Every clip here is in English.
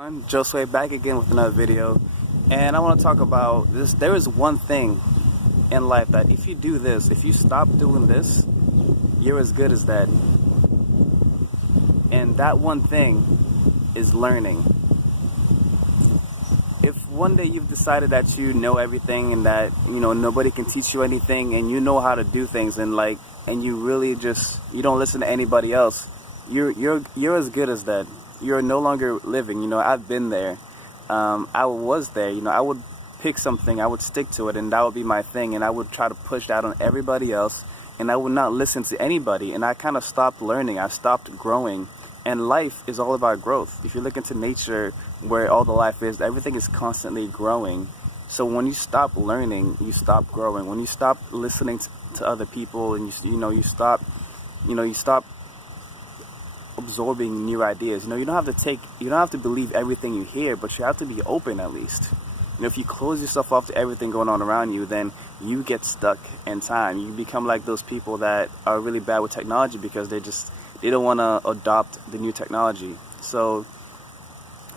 Josue back again with another video, and I want to talk about this. There is one thing in life that if you do this, if you stop doing this, you're as good as dead. And that one thing is learning. If one day you've decided that you know everything and that nobody can teach you anything, and you know how to do things, and you really just you don't listen to anybody else, you're as good as dead. You're no longer living. I've been there. I was there. I would pick something, I would stick to it, and that would be my thing, and I would try to push that on everybody else, and I would not listen to anybody, and I kind of stopped learning. I stopped growing. And life is all about growth. If you look into nature, where all the life is, everything is constantly growing. So when you stop learning, you stop growing. When you stop listening to other people, and you stop absorbing new ideas. You don't have to believe everything you hear, but you have to be open at least. If you close yourself off to everything going on around you, then you get stuck in time. You become like those people that are really bad with technology because they don't want to adopt the new technology. So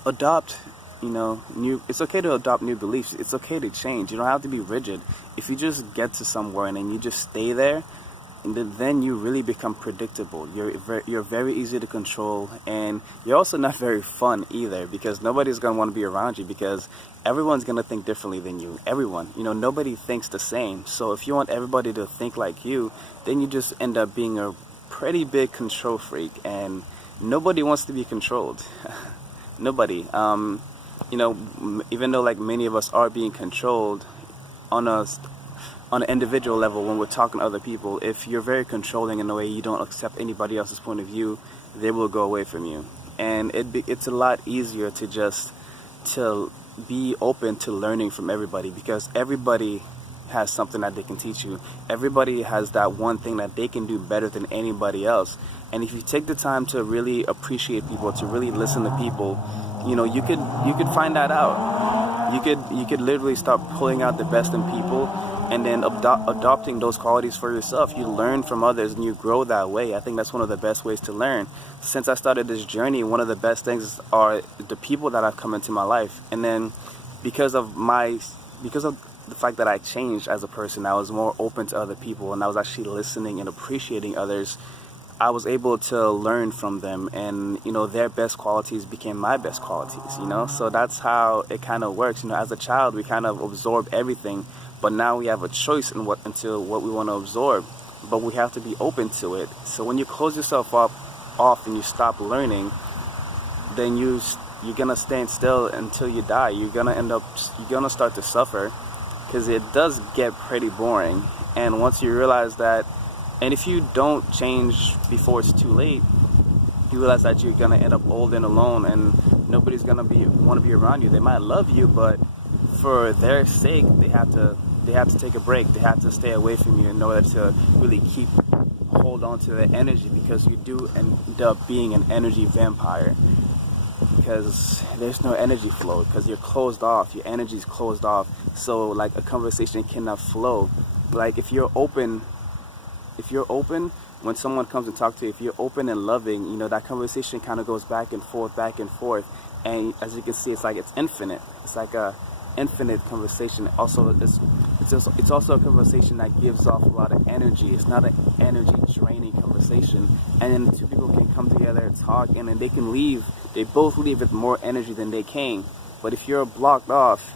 adopt, it's okay to adopt new beliefs. It's okay to change. You don't have to be rigid. If you just get to somewhere and then you just stay there, and then you really become predictable. You're very easy to control, and you're also not very fun either, because nobody's going to want to be around you, because everyone's going to think differently than you. Everyone. Nobody thinks the same. So if you want everybody to think like you, then you just end up being a pretty big control freak, and nobody wants to be controlled. Nobody. Even though many of us are being controlled on an individual level when we're talking to other people, if you're very controlling in a way you don't accept anybody else's point of view, they will go away from you. And it's a lot easier to be open to learning from everybody, because everybody has something that they can teach you. Everybody has that one thing that they can do better than anybody else. And if you take the time to really appreciate people, to really listen to people, you could find that out. You could literally start pulling out the best in people, and then adopting those qualities for yourself. You learn from others and you grow that way. I think that's one of the best ways to learn. Since I started this journey, one of the best things are the people that have come into my life. And then because of the fact that I changed as a person, I was more open to other people, and I was actually listening and appreciating others. I was able to learn from them, and their best qualities became my best qualities. So that's how it kind of works. As a child, we kind of absorb everything, but now we have a choice into what we want to absorb, but we have to be open to it. So when you close yourself off and you stop learning, then you're gonna stand still until you die. You're gonna start to suffer, because it does get pretty boring. And once you realize that, and if you don't change before it's too late, you realize that you're gonna end up old and alone, and nobody's gonna want to be around you. They might love you, but for their sake, they have to take a break. They have to stay away from you in order to really hold on to their energy, because you do end up being an energy vampire, because there's no energy flow, because you're closed off. Your energy's closed off. So a conversation cannot flow. If you're open, when someone comes and talks to you, if you're open and loving, that conversation kind of goes back and forth, and as you can see, it's infinite. It's like a infinite conversation. Also, it's also a conversation that gives off a lot of energy. It's not an energy draining conversation, and then two people can come together and talk, and then they both leave with more energy than they came. But if you're blocked off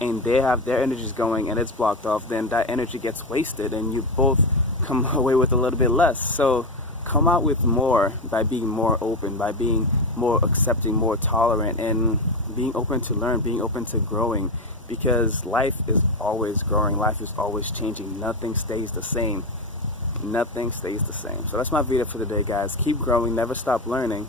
and they have their energies going and it's blocked off, then that energy gets wasted, and you both come away with a little bit less. So come out with more by being more open, by being more accepting, more tolerant, and being open to learn, being open to growing, because life is always growing. Life is always changing. Nothing stays the same. Nothing stays the same. So that's my video for today, guys. Keep growing, never stop learning.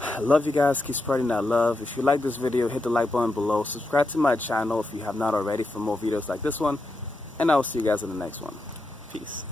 I love you guys. Keep spreading that love. If you like this video, hit the like button below. Subscribe to my channel if you have not already for more videos like this one, and I will see you guys in the next one. Peace.